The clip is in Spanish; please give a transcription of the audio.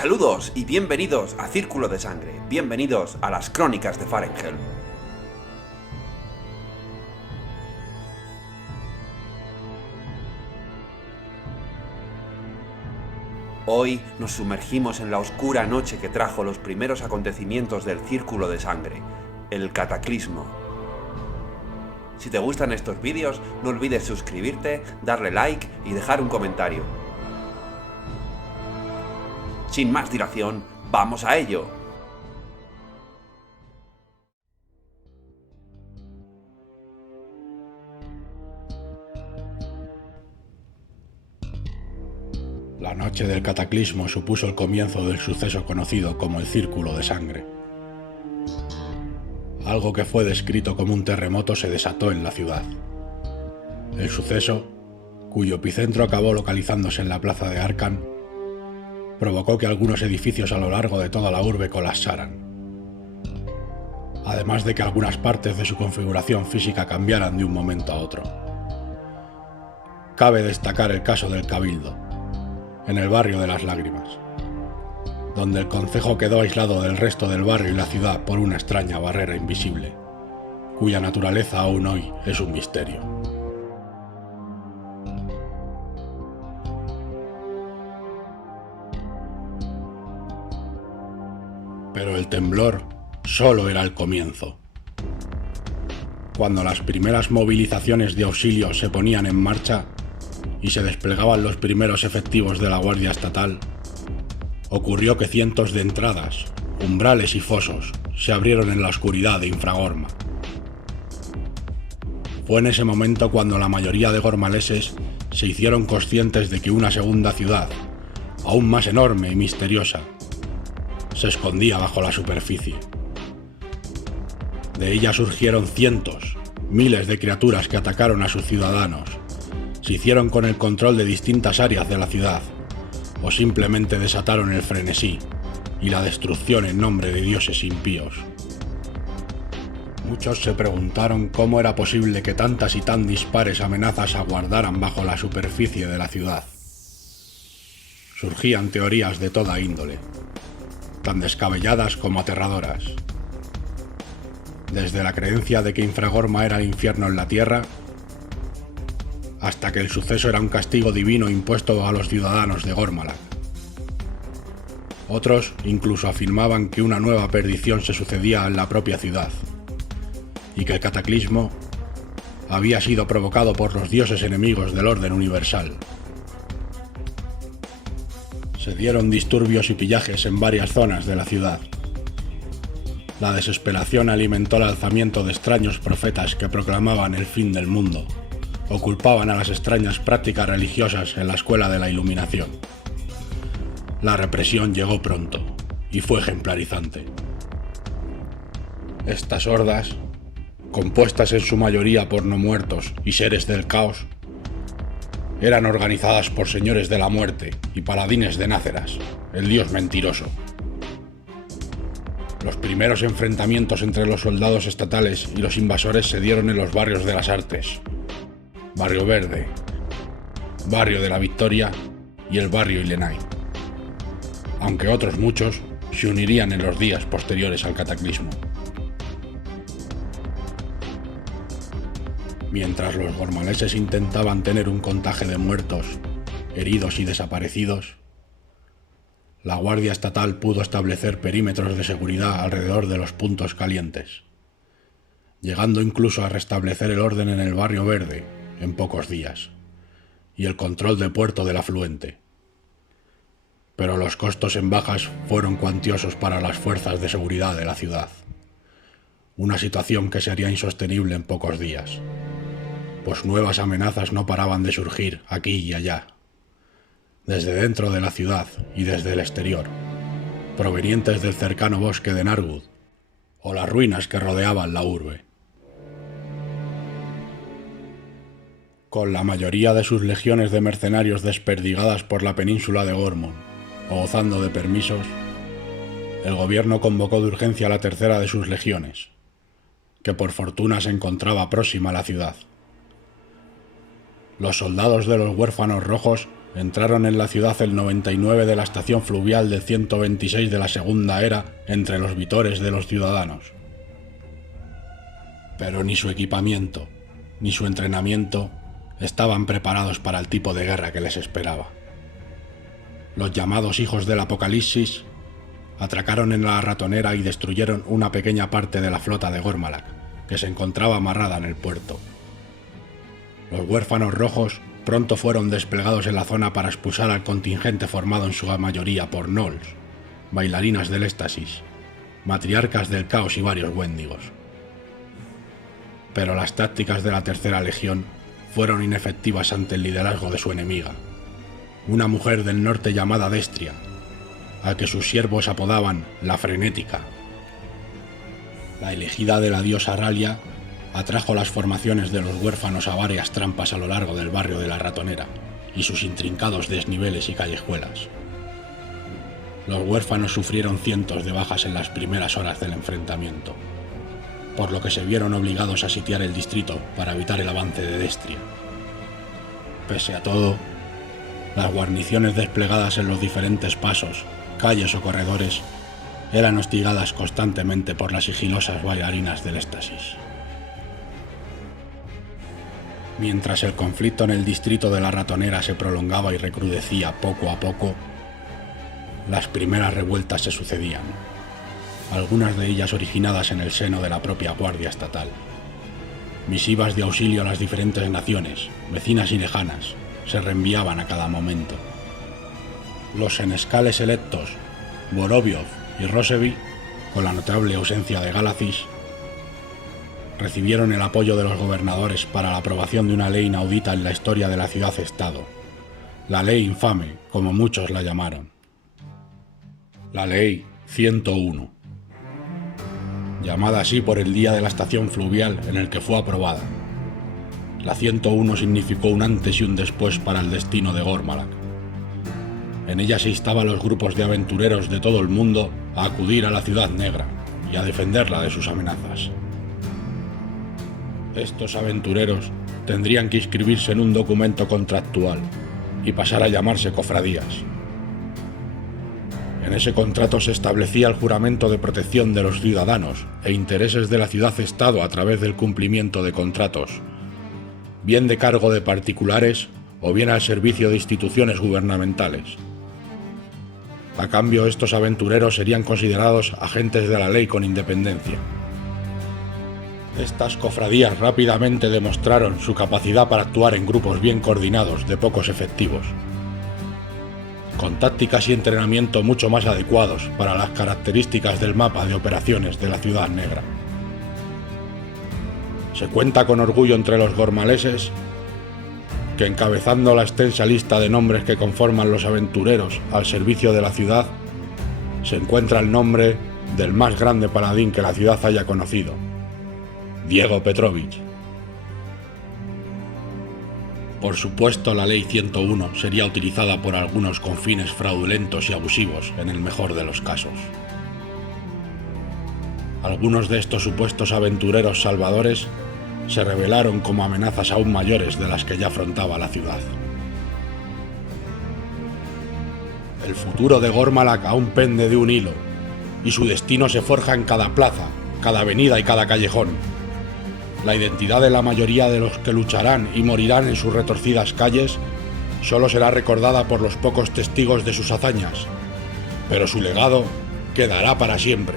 Saludos y bienvenidos a Círculo de Sangre, bienvenidos a las Crónicas de Fahrenhelm. Hoy nos sumergimos en la oscura noche que trajo los primeros acontecimientos del Círculo de Sangre, el Cataclismo. Si te gustan estos vídeos, no olvides suscribirte, darle like y dejar un comentario. Sin más dilación, ¡vamos a ello! La noche del cataclismo supuso el comienzo del suceso conocido como el Círculo de Sangre. Algo que fue descrito como un terremoto se desató en la ciudad. El suceso, cuyo epicentro acabó localizándose en la plaza de Arkham, provocó que algunos edificios a lo largo de toda la urbe colapsaran, además de que algunas partes de su configuración física cambiaran de un momento a otro. Cabe destacar el caso del Cabildo, en el barrio de las Lágrimas, donde el concejo quedó aislado del resto del barrio y la ciudad por una extraña barrera invisible, cuya naturaleza aún hoy es un misterio. Pero el temblor solo era el comienzo. Cuando las primeras movilizaciones de auxilio se ponían en marcha y se desplegaban los primeros efectivos de la Guardia Estatal, ocurrió que cientos de entradas, umbrales y fosos se abrieron en la oscuridad de Infragorma. Fue en ese momento cuando la mayoría de gormaleses se hicieron conscientes de que una segunda ciudad, aún más enorme y misteriosa, se escondía bajo la superficie. De ella surgieron cientos, miles de criaturas que atacaron a sus ciudadanos, se hicieron con el control de distintas áreas de la ciudad, o simplemente desataron el frenesí y la destrucción en nombre de dioses impíos. Muchos se preguntaron cómo era posible que tantas y tan dispares amenazas aguardaran bajo la superficie de la ciudad. Surgían teorías de toda índole, tan descabelladas como aterradoras. Desde la creencia de que Infragorma era el infierno en la tierra, hasta que el suceso era un castigo divino impuesto a los ciudadanos de Gormalak. Otros incluso afirmaban que una nueva perdición se sucedía en la propia ciudad, y que el cataclismo había sido provocado por los dioses enemigos del orden universal. Se dieron disturbios y pillajes en varias zonas de la ciudad. La desesperación alimentó el alzamiento de extraños profetas que proclamaban el fin del mundo, o culpaban a las extrañas prácticas religiosas en la escuela de la iluminación. La represión llegó pronto, y fue ejemplarizante. Estas hordas, compuestas en su mayoría por no muertos y seres del caos, eran organizadas por señores de la muerte y paladines de Náceras, el dios mentiroso. Los primeros enfrentamientos entre los soldados estatales y los invasores se dieron en los barrios de las Artes, Barrio Verde, Barrio de la Victoria y el Barrio Ilenay, aunque otros muchos se unirían en los días posteriores al cataclismo. Mientras los gormaleses intentaban tener un contaje de muertos, heridos y desaparecidos, la Guardia Estatal pudo establecer perímetros de seguridad alrededor de los puntos calientes, llegando incluso a restablecer el orden en el Barrio Verde en pocos días, y el control del puerto del afluente. Pero los costos en bajas fueron cuantiosos para las fuerzas de seguridad de la ciudad, una situación que sería insostenible en pocos días, pues nuevas amenazas no paraban de surgir aquí y allá, desde dentro de la ciudad y desde el exterior, provenientes del cercano bosque de Narwood o las ruinas que rodeaban la urbe. Con la mayoría de sus legiones de mercenarios desperdigadas por la península de Gormon o gozando de permisos, el gobierno convocó de urgencia a la tercera de sus legiones, que por fortuna se encontraba próxima a la ciudad. Los soldados de los huérfanos rojos entraron en la ciudad el 99 de la estación fluvial del 126 de la Segunda Era entre los vitores de los ciudadanos. Pero ni su equipamiento, ni su entrenamiento estaban preparados para el tipo de guerra que les esperaba. Los llamados hijos del Apocalipsis atracaron en la ratonera y destruyeron una pequeña parte de la flota de Gormalak, que se encontraba amarrada en el puerto. Los huérfanos rojos pronto fueron desplegados en la zona para expulsar al contingente formado en su mayoría por gnolls, bailarinas del éxtasis, matriarcas del caos y varios wendigos. Pero las tácticas de la Tercera Legión fueron inefectivas ante el liderazgo de su enemiga, una mujer del norte llamada Destria, a que sus siervos apodaban la Frenética. La elegida de la diosa Ralia atrajo las formaciones de los huérfanos a varias trampas a lo largo del barrio de la Ratonera y sus intrincados desniveles y callejuelas. Los huérfanos sufrieron cientos de bajas en las primeras horas del enfrentamiento, por lo que se vieron obligados a sitiar el distrito para evitar el avance de Destria. Pese a todo, las guarniciones desplegadas en los diferentes pasos, calles o corredores eran hostigadas constantemente por las sigilosas bailarinas del éxtasis. Mientras el conflicto en el distrito de la Ratonera se prolongaba y recrudecía poco a poco, las primeras revueltas se sucedían, algunas de ellas originadas en el seno de la propia Guardia Estatal. Misivas de auxilio a las diferentes naciones, vecinas y lejanas, se reenviaban a cada momento. Los senescales electos, Boroviov y Rosevi, con la notable ausencia de Galacis, recibieron el apoyo de los gobernadores para la aprobación de una ley inaudita en la historia de la ciudad-estado, la Ley Infame, como muchos la llamaron. La Ley 101, llamada así por el día de la estación fluvial en el que fue aprobada. La 101 significó un antes y un después para el destino de Gormalak. En ella se instaba a los grupos de aventureros de todo el mundo a acudir a la Ciudad Negra y a defenderla de sus amenazas. Estos aventureros tendrían que inscribirse en un documento contractual y pasar a llamarse cofradías. En ese contrato se establecía el juramento de protección de los ciudadanos e intereses de la ciudad-estado a través del cumplimiento de contratos, bien de cargo de particulares o bien al servicio de instituciones gubernamentales. A cambio, estos aventureros serían considerados agentes de la ley con independencia. Estas cofradías rápidamente demostraron su capacidad para actuar en grupos bien coordinados de pocos efectivos, con tácticas y entrenamiento mucho más adecuados para las características del mapa de operaciones de la Ciudad Negra. Se cuenta con orgullo entre los gormaleses que, encabezando la extensa lista de nombres que conforman los aventureros al servicio de la ciudad, se encuentra el nombre del más grande paladín que la ciudad haya conocido, Diego Petrovich. Por supuesto, la Ley 101 sería utilizada por algunos con fines fraudulentos y abusivos en el mejor de los casos. Algunos de estos supuestos aventureros salvadores se revelaron como amenazas aún mayores de las que ya afrontaba la ciudad. El futuro de Gormalak aún pende de un hilo, y su destino se forja en cada plaza, cada avenida y cada callejón. La identidad de la mayoría de los que lucharán y morirán en sus retorcidas calles solo será recordada por los pocos testigos de sus hazañas, pero su legado quedará para siempre.